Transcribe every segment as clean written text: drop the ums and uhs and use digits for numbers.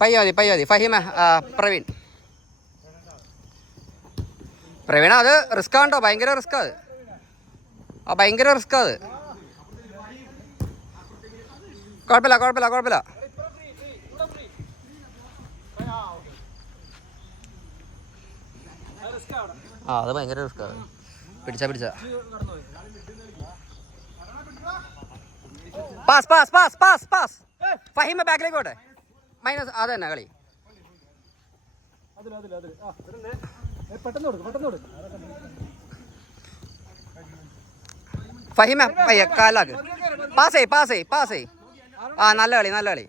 പയ്യ മതി. ഫഹീമ, പ്രവീണ അത് റിസ്ക് ആണോ? ഭയങ്കര റിസ്ക് അത്. ഭയങ്കര റിസ്ക് അത്. കുഴപ്പമില്ല. അത് ഭയങ്കര റിസ്ക് അത്. പിടിച്ച പാസ്. ഫഹീമ ബാക്കിലേക്ക് പോട്ടെ. മൈനസ് അത് തന്നെ കളി. ഫഹീമ പയ്യ കാലാക്ക്. പാസ്. നല്ല കളി.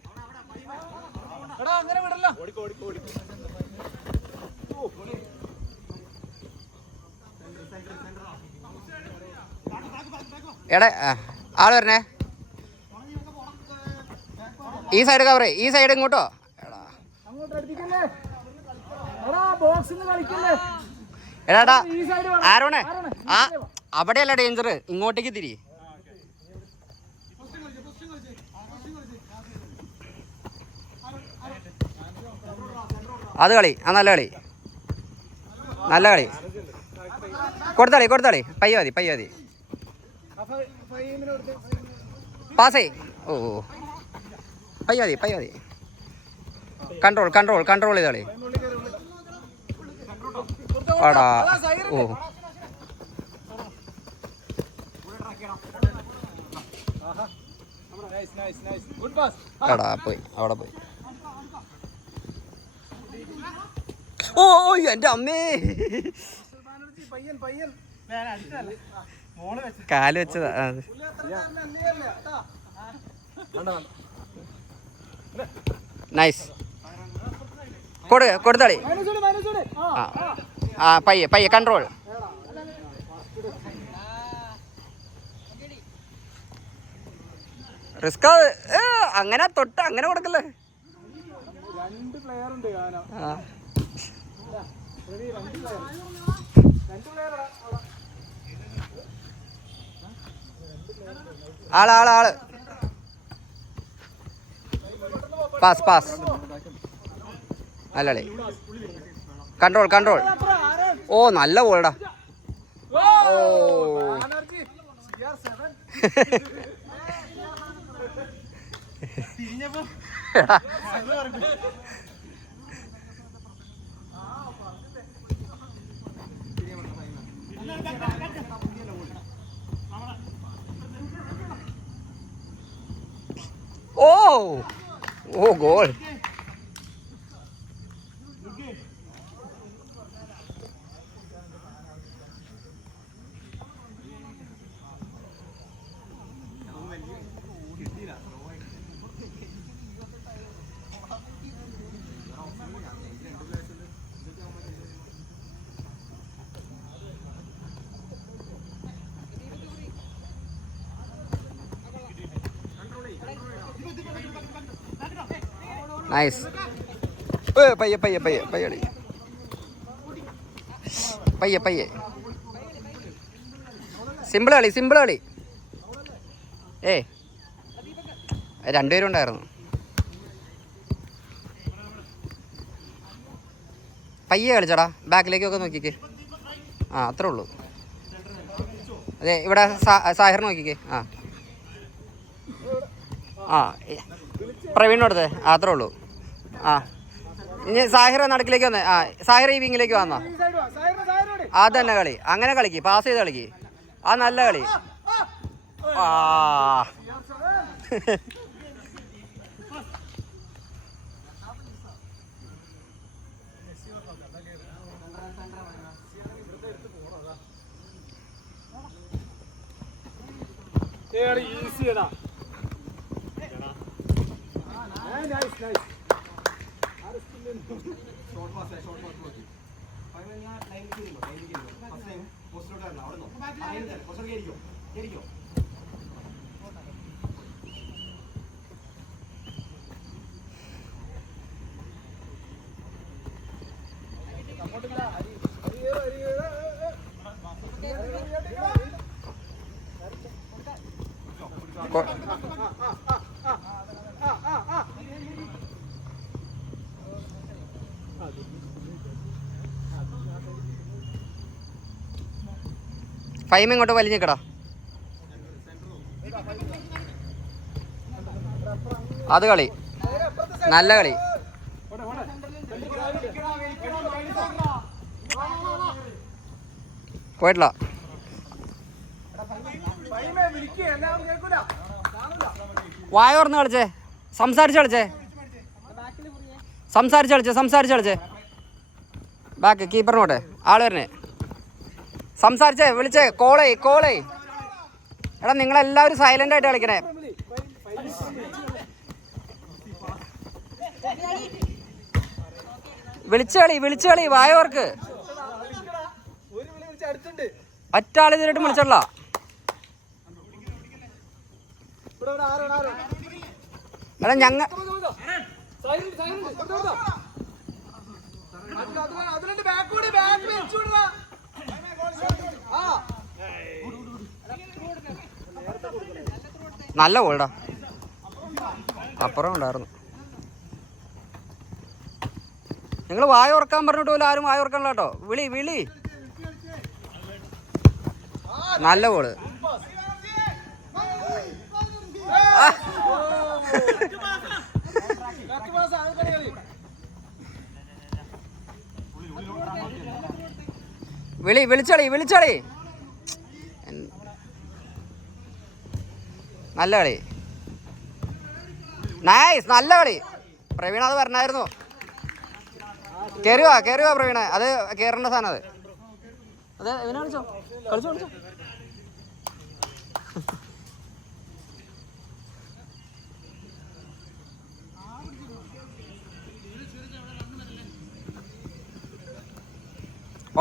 എടാ ആള് വരണേ. ഈ സൈഡ് കവർ, ഈ സൈഡ് ഇങ്ങോട്ടോ. എടാ ആരോണേ, അവിടെയല്ല ഡേഞ്ചർ, ഇങ്ങോട്ടേക്ക് തിരി. അത് കളി. നല്ല കളി. കൊടുത്താളി. പയ്യ മതി. പാസേ. ഓ പയ്യ മതി. കൺട്രോൾ ചെയ്താളി. ആടാ. ഓ എടാ പോയി. ഓ എൻ്റെ അമ്മേ, കാല് വെച്ചതാ. നൈസ്. കൊടുത്താളി. പയ്യെ കൺട്രോൾ. റിസ്ക് അങ്ങനെ തൊട്ട് അങ്ങനെ കൊടുക്കല്ലേ. ആള് പാസ്. നല്ല കളി. കൺട്രോൾ. ഓ നല്ല ബോൾടാ. ഓ ഓ ഗോൾ. നൈസ്. പയ്യെ സിമ്പിൾ കളി. രണ്ടുപേരും ഉണ്ടായിരുന്നു. പയ്യെ കളിച്ചടാ. ബാക്കിലേക്കൊക്കെ നോക്കിക്കേ. അത്രേ ഉള്ളൂ. അതെ ഇവിടെ സാഹിർ നോക്കിക്കേ. പ്രവീണിനോടത്തെ അത്രേ ഉള്ളൂ. ഇനി സാഹിർ നടുക്കിലേക്ക് വന്നേ. സാഹിർ ഈ വിങ്ങിലേക്ക് വന്നാ. അത് തന്നെ കളി. അങ്ങനെ കളിക്ക്. പാസ് ചെയ്ത് കളിക്ക്. നല്ല കളി. ഈസിയാടാ. ഫൈമ ഇങ്ങോട്ട് വലിഞ്ഞിക്കടാ. അത് കളി, നല്ല കളി. പോയിട്ടില്ല. വായ തുറന്ന് കളിച്ചേ, സംസാരിച്ച് കളിച്ചേ, സംസാരിച്ച് കളിച്ചേ. ബാക്ക് കീപ്പറിനോട്ടെ, ആള് വരണേ. സംസാരിച്ചേ, വിളിച്ചേ, കോളേ. എടാ നിങ്ങളെല്ലാവരും സൈലന്റ് ആയിട്ട് കളിക്കണേ. വിളിച്ചു കളി വായവർക്ക്. ഒറ്റാളി ഇതിലിട്ട് വിളിച്ചല്ല. എടാ ഞങ്ങ നല്ല ഗോൾടാ, അപ്പുറം ഉണ്ടായിരുന്നു. നിങ്ങൾ വായ ഉറക്കാൻ പറഞ്ഞിട്ട് പോലും ആരും വായ ഉറക്കണില്ല കേട്ടോ. വിളി. നല്ല ഗോള്. വിളിച്ചളി. നല്ല കളി, നൈസ്, നല്ല കളി. പ്രവീണ അത് പറഞ്ഞായിരുന്നു. കയറിവാ പ്രവീണ, അത് കയറേണ്ട സാധനം അത്. അതെ ഇവനെ കളിച്ചോ.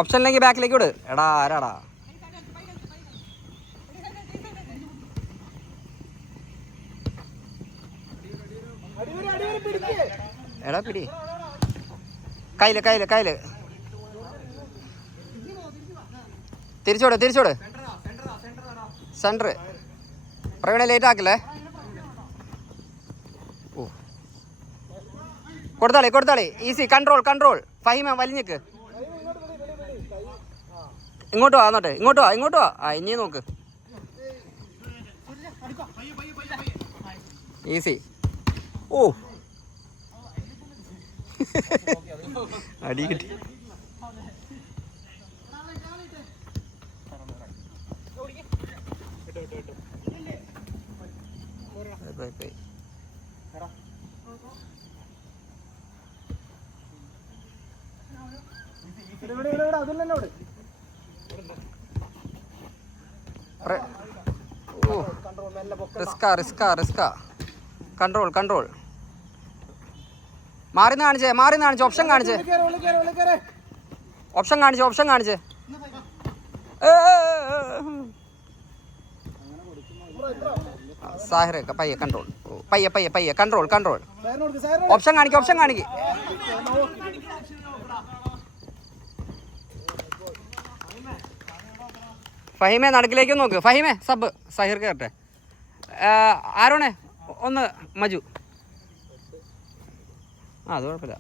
ഓപ്ഷനിലേക്ക് ബാക്കിലേക്ക് വിട്. എടാ ആരാടാ? എടാ പിടി, കയ്യില്. തിരിച്ചോട്. സെന്റർ. പ്രവീണ ലേറ്റ് ആക്കില്ലേ. ഓ കൊടുത്താളി. ഈസി. കൺട്രോൾ. ഫഹിമ വലിഞ്ഞിക്ക്. ഇങ്ങോട്ട് വാ. ഇനി നോക്ക്. ഈസി. ഓ അടി കിട്ടി. റിസ്കാ. കൺട്രോൾ. മാറി കാണിച്ചേ. ഓപ്ഷൻ കാണിച്ചേ. സാഹിർ പയ്യെ കൺട്രോൾ. ഓപ്ഷൻ കാണിക്ക്. ഫഹിമെ നടുക്കിലേക്ക് നോക്ക്. ഫഹിമെ സബ്. സാഹിർ കയറട്ടെ. ആരോണേ ഒന്ന് മജു. അത് കുഴപ്പമില്ല.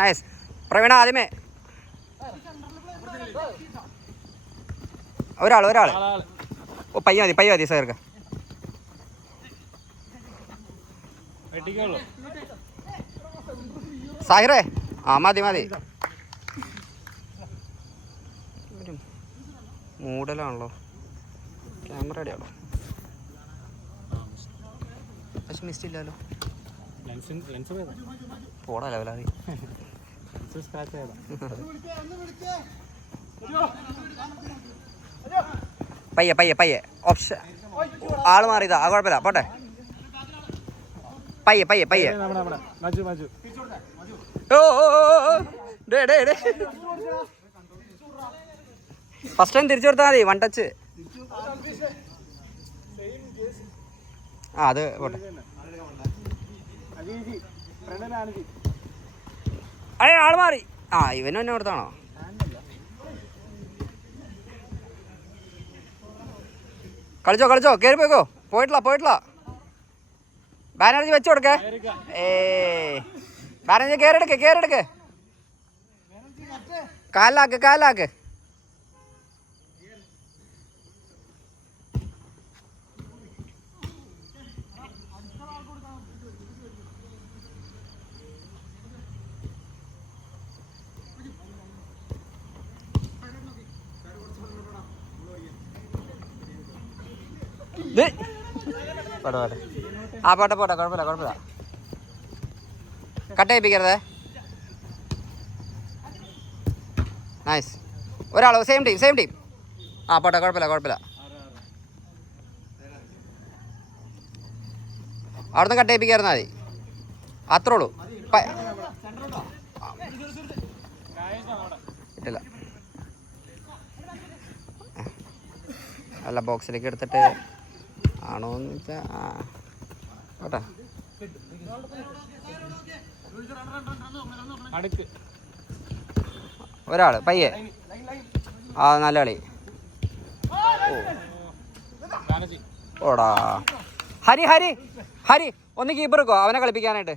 നൈസ്. പ്രവീണ ആദ്യമേ ഒരാൾ. ഓ പയ്യ മതി സാർക്ക്. സാഹിറേ മതി. മൂടലാണല്ലോ ക്യാമറ. അടിയാണോ? പക്ഷെ മിസ്റ്റ് ഇല്ലല്ലോ. പോടാ ലെവലായി. പയ്യെ ഓപ്ഷൻ. ആള് മാറിയതാ, കുഴപ്പമില്ല, പോട്ടെ. പയ്യെ. ഓ ഫസ്റ്റ് ടൈം തിരിച്ചു കൊടുത്താൽ മതി. 1 ടച്ച്. ആ അത് പോട്ടെ. അയ്യ ആള് മാറി. ആ ഇവനും എന്നെ കൊടുത്താണോ? കളിച്ചോ കയറി പോയിക്കോ. പോയിട്ടില്ല. ബാനർജി വെച്ചു കൊടുക്കേ. ബാനർജി കേറെടുക്ക്. കാലാക്ക്. പോട്ടെ കുഴപ്പമില്ല. കട്ട് ചെയ്യിപ്പിക്കരുതേ. നൈസ്. ഒരാൾ സെയിം ടീം. ആ പോട്ടെ കുഴപ്പമില്ല. അവിടുന്ന് കട്ട് ചെയ്യിപ്പിക്കായിരുന്നാൽ മതി. അത്രേ ഉള്ളൂ. കിട്ടില്ല. അല്ല ബോക്സിലേക്ക് എടുത്തിട്ട് ആണോന്ന് വെച്ചാൽ കേട്ടോ. ഒരാള് പയ്യെ. ആ നല്ല കളി. ഓടാ ഹരി ഒന്ന് കീപ്പർക്കോ അവനെ കളിപ്പിക്കാനായിട്ട്.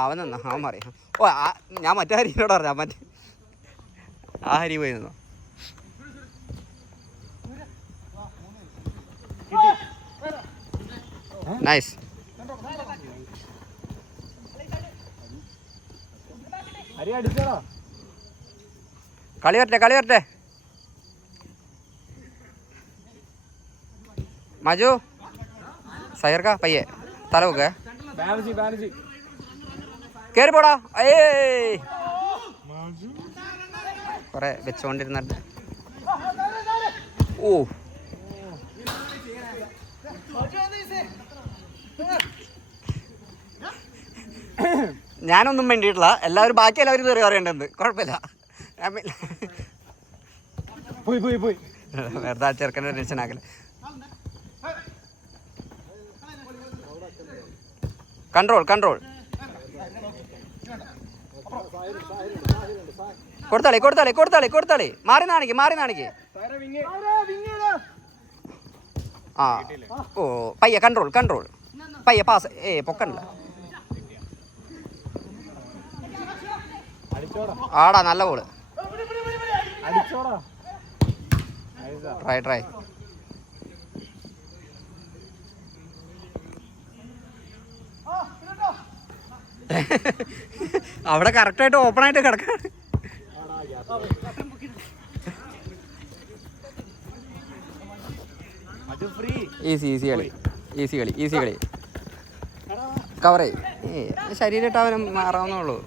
അവൻ മാറി. ഞാൻ മറ്റേ ഹരിനോട് പറഞ്ഞ ആ ഹരി പോയി നിന്നോ. നൈസ്. കളി വരട്ടെ. മജു സൈർക്ക പയ്യെ തല വെക്കേ. കേറി പോടാ. കൊറേ വെച്ചോണ്ടിരുന്നിട്ട്. ഓ ഞാനൊന്നും വേണ്ടിയിട്ടില്ല. ബാക്കി എല്ലാവരും തെറി പറയേണ്ടത്. കുഴപ്പമില്ല. വെറുതെ ആ ചെറുക്കൻ്റെ ടെൻഷൻ ആക്കല്. കൺട്രോൾ കൊടുത്താളി. മാറി നാണിക്ക്. ആ ഓ പയ്യെ കൺട്രോൾ പയ്യെ പാസ്. പൊക്കണ്ട. ആടാ നല്ല ബോള്. ട്രൈ. അവിടെ കറക്റ്റായിട്ട് ഓപ്പണായിട്ട് കിടക്കാണ്. ഈസി കളി. കവർ ശരീരമായിട്ട് അവനും മാറാവുന്നുള്ളൂ.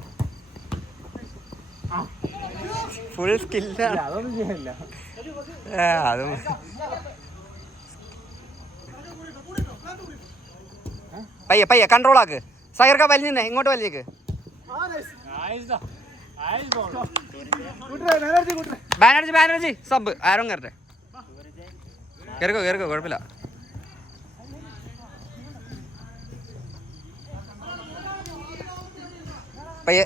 ഫുൾ സ്കില്ല. അതും പയ്യെ കൺട്രോൾ ആക്ക്. സൈർക്ക വലിഞ്ഞേ ഇങ്ങോട്ട് വലിഞ്ഞേക്ക്. ബാനർജി സബ് ആരും കയറട്ടെ. കേറിക്കോ കുഴപ്പമില്ല. പയ്യെ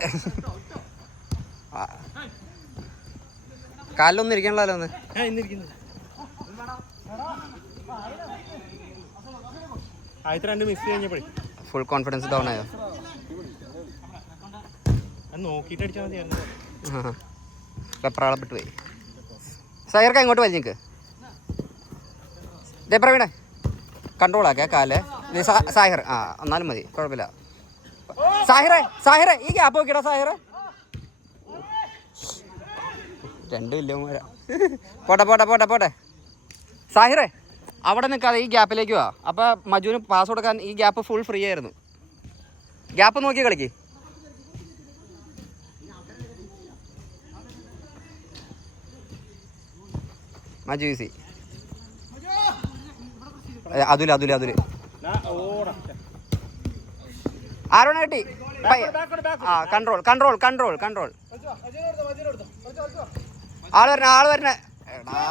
കാലിലൊന്നും ഇരിക്കണല്ലോ ഒന്ന്. ഫുൾ കോൺഫിഡൻസ് ഡൗൺ ആയോ? വെപ്രാളപ്പെട്ടു പോയി. സൈർക്ക ഇങ്ങോട്ട് വലിഞ്ഞിക്ക്. പ്രവീണ കൺട്രോൾ ആക്കേ കാല്. സാഹിർ എന്നാലും മതി കുഴപ്പമില്ല. സാഹിറെ ഈ ഗ്യാപ്പ് നോക്കിടാ. സാഹിറെ 2 വില്യന്മാരാ. പോട്ടെ. സാഹിറെ അവിടെ നിൽക്കാതെ ഈ ഗ്യാപ്പിലേക്ക് വാ. അപ്പോൾ മജുവിന് പാസ് കൊടുക്കാൻ ഈ ഗ്യാപ്പ് ഫുൾ ഫ്രീ ആയിരുന്നു. ഗ്യാപ്പ് നോക്കി കളിക്ക്. മജു ഈസി. അതുല് ആരോണ കിട്ടി. കൺട്രോൾ ആള് വരണ എടാ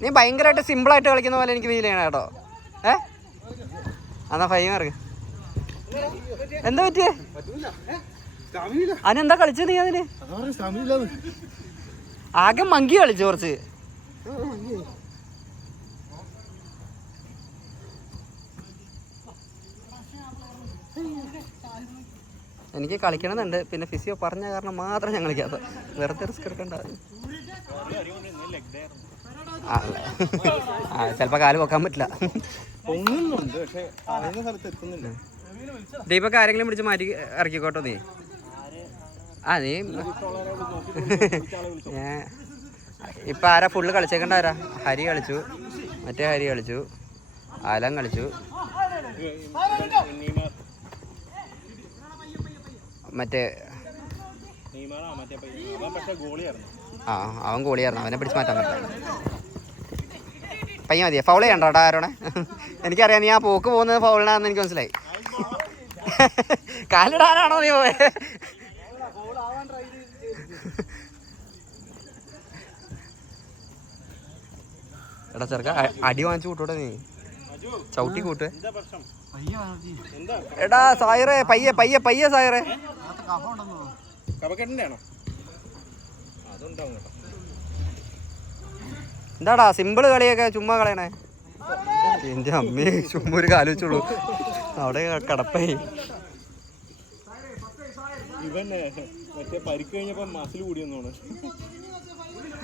നീ ഭയങ്കരമായിട്ട് സിമ്പിളായിട്ട് കളിക്കുന്ന പോലെ എനിക്ക് ഫീൽ ചെയ്യണം കേട്ടോ. എന്നാ ഫൈവ് ഇറങ്ങി. എന്താ പറ്റിയേ? അതിനെന്താ കളിച്ചത് നീ? അതിന് ആകെ മങ്കി കളിച്ചു കുറച്ച്. എനിക്ക് കളിക്കണമെന്നുണ്ട്, പിന്നെ ഫിസിയോ പറഞ്ഞ കാരണം മാത്രം ഞാൻ കളിക്കാത്ത. വെറുതെ റിസ്ക് എടുക്കണ്ട. ചിലപ്പോ കാല് പോക്കാൻ പറ്റില്ല. ദീപക്ക് ആരെങ്കിലും പിടിച്ച് മാറ്റി ഇറക്കിക്കോട്ടോ നീ. നീ ഇപ്പൊ ആരാ ഫുള്ള് കളിച്ചേക്കണ്ട? ആരാ? ഹരി കളിച്ചു, മറ്റേ ഹരി കളിച്ചു, ആലം കളിച്ചു, മറ്റേ അവൻ ഗോളിയായിരുന്നു. അവനെ പിടിച്ച് മാറ്റാൻ പറ്റില്ല. പയ്യ മതിയെ ഫൗൾ ചെയ്യണ്ടോട്ടാ ആരോണെ. എനിക്കറിയാം നീ ആ പോക്ക് പോകുന്നത് ഫൗളിനാണെന്ന് എനിക്ക് മനസ്സിലായി. കാലിടാനാണോ നീ പോയത്? എടാ ചെറുക്ക അടി വാങ്ങിച്ചു കൂട്ടൂടെ നീ, ചവിട്ടി കൂട്ട്. എടാ സായിറേ പയ്യെ പയ്യെ പയ്യെ സായിറേ. എന്താടാ സിമ്പിള് കളിയൊക്കെ ചുമ്മാ കളയണേ? എന്റെ അമ്മയെ ചുമ്മാ ഒരു കാലോചിച്ചുള്ളൂ, അവിടെ കടപ്പേ.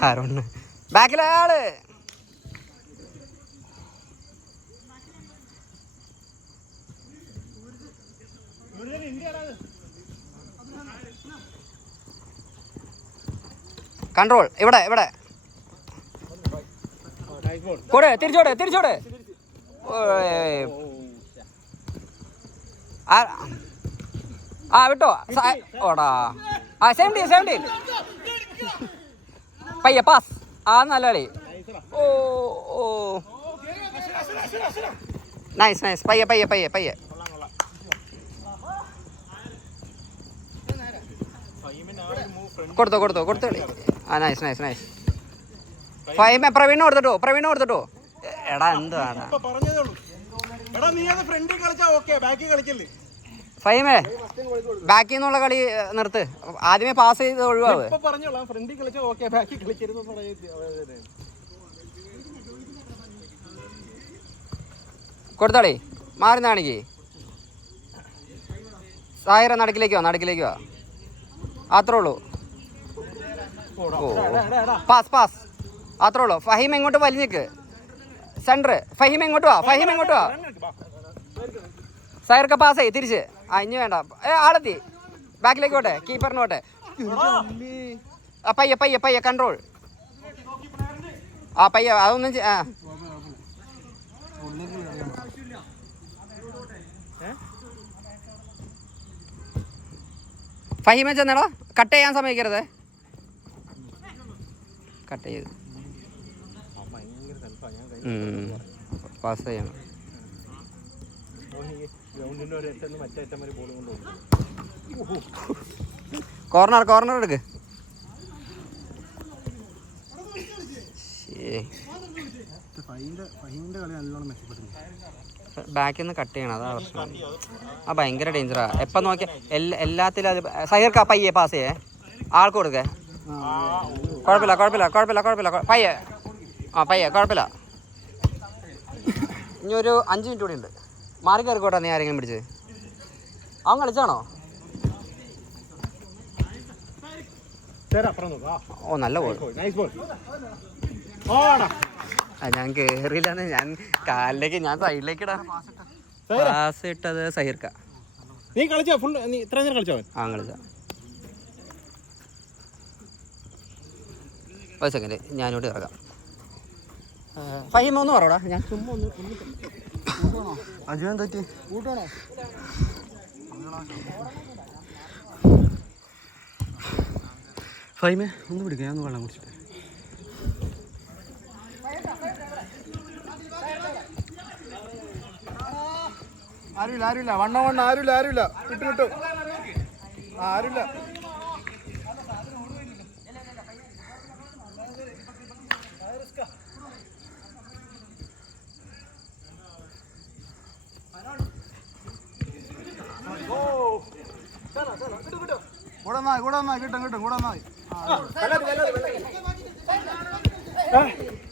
ആരോണ് ബാക്കിലെ ആള്. കൺട്രോൾ ഇവിടെ ഇവിടെ കൂടെ തിരിച്ചോടെ തിരിച്ചോടെ. വിട്ടോ ഓടാ. 17 പയ്യ പാസ്. നല്ല കളി. Oh nice nice. പയ്യെ പയ്യെ പയ്യെ പയ്യെ. കൊടുത്തോ കൊടുത്തോ കൊടുത്തോ കളി. Nice nice nice. Faima Praveen കൊടുത്തിട്ടോ. എടാ എന്താണ് ഫൈമേ ബാക്കിൽ നിന്നുള്ള കളി നിർത്ത്. ആദ്യമേ പാസ് ചെയ്ത് ഒഴിവാവ്. കൊടുത്തോളി. മാറുന്നാണെങ്കിൽ സായിറ നടക്കിലേക്ക് വാ. അത്രേ ഉള്ളൂ. പാസ് പാസ് അത്രേ ഉള്ളൂ. ഫഹീം എങ്ങോട്ട് വലിഞ്ഞിക്ക്. സെന്റർ ഫഹീം എങ്ങോട്ട് വാ. സൈർക്ക് പാസ് ആയി തിരിച്ച്. ഇനി വേണ്ട. ആളെത്തി. ബാക്കിലേക്ക് പോട്ടെ. കീപ്പറിന് പോട്ടെ. പയ്യെ പയ്യെ പയ്യെ കൺട്രോൾ. പയ്യെ അതൊന്നും ഫഹീമ ചെന്നടോ. കട്ട് ചെയ്യാൻ സമ്മതിക്കരുത്. കട്ട് ചെയ്ത് പാസ് ചെയ്യണം. കോർണർ എടുക്ക്. ബാക്കിൽ നിന്ന് കട്ട് ചെയ്യണം, അതാ പ്രശ്നം. ഭയങ്കര ഡേഞ്ചറാ. എപ്പം നോക്കിയാൽ എല്ലാത്തിലും അത്. സഹീർക്ക പയ്യെ പാസ് ചെയ്യേ. ആൾക്ക് കൊടുക്കേ. കുഴപ്പമില്ല പയ്യെ. പയ്യെ കുഴപ്പമില്ല. ഇനി ഒരു 5 മിനിറ്റ് കൂടി ഉണ്ട്. മാറി കയറിക്കോട്ടെ. നീ ആരെങ്കിലും പിടിച്ച്. അവൻ കളിച്ചാണോ? നല്ല ബോൾ. ഞാൻ കേറിയില്ലാന്ന്. ഞാൻ കാലിലേക്ക് ഞാൻ സൈഡിലേക്ക് ഇടാ. പാസ് ഇട്ടത് സഹീർക്ക. നീ കളിച്ചോ? ഫുൾ നീ ഇത്ര നേരം കളിച്ചോ? കളിച്ച. ഒരു സെക്കൻഡ് ഞാനോട് ഇറങ്ങാം. ഫഹീമ ഒന്ന് പറയടാ. ഞാൻ ചുമ്മാ അജയൻ തെറ്റി കൂട്ടണോ? ഫഹീമേ ഒന്ന് പിടിക്കാം. ഞാൻ ഒന്ന് വെള്ളം കുടിച്ചിട്ട്. ആരുമില്ല 1-on-1 ആരുമില്ല. വിട്ടു ആരുമില്ല.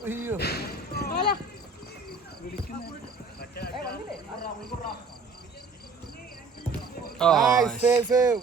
അയ്യോ സേവ്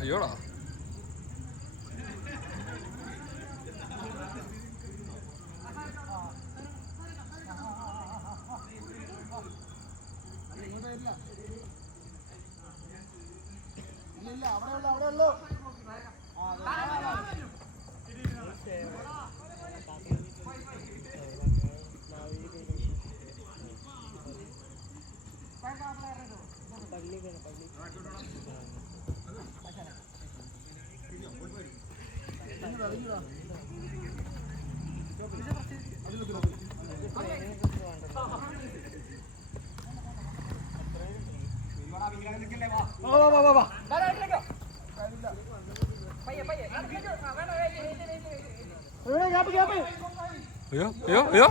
അയ്യോടാ അയ്യോ അയ്യോ അയ്യോ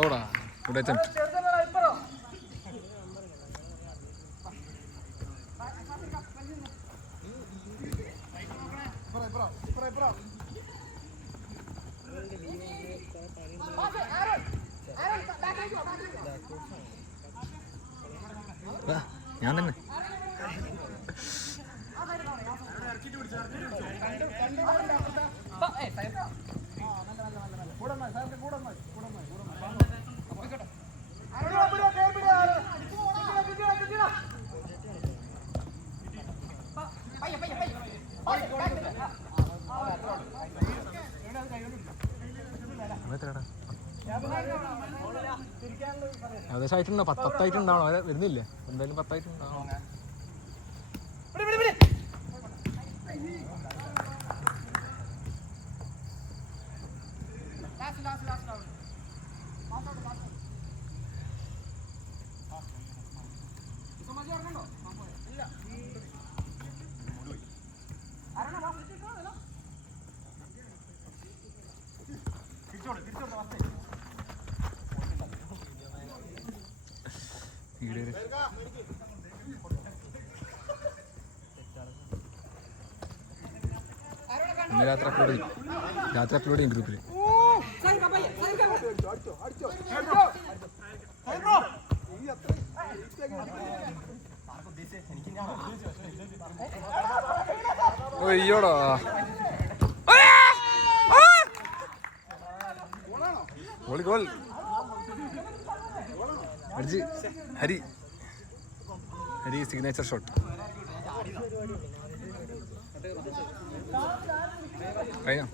ഓടാ ഇവിടെ ഞാൻ തന്നെ ഏകദേശം ആയിട്ടുണ്ടോ? 10 ആയിട്ടുണ്ടാവണം. അവരെ വരുന്നില്ലേ? എന്തായാലും 10 ആയിട്ടുണ്ടാവണം. ഇന്ന് രാത്രി അപ്ലോഡ് ചെയ്യും ഗ്രൂപ്പിൽ. അയ്യോടാ ഗോൾ അടിച്ച് ഹരി സിഗ്നേച്ചർ ഷോട്ട് കഴിഞ്ഞോ?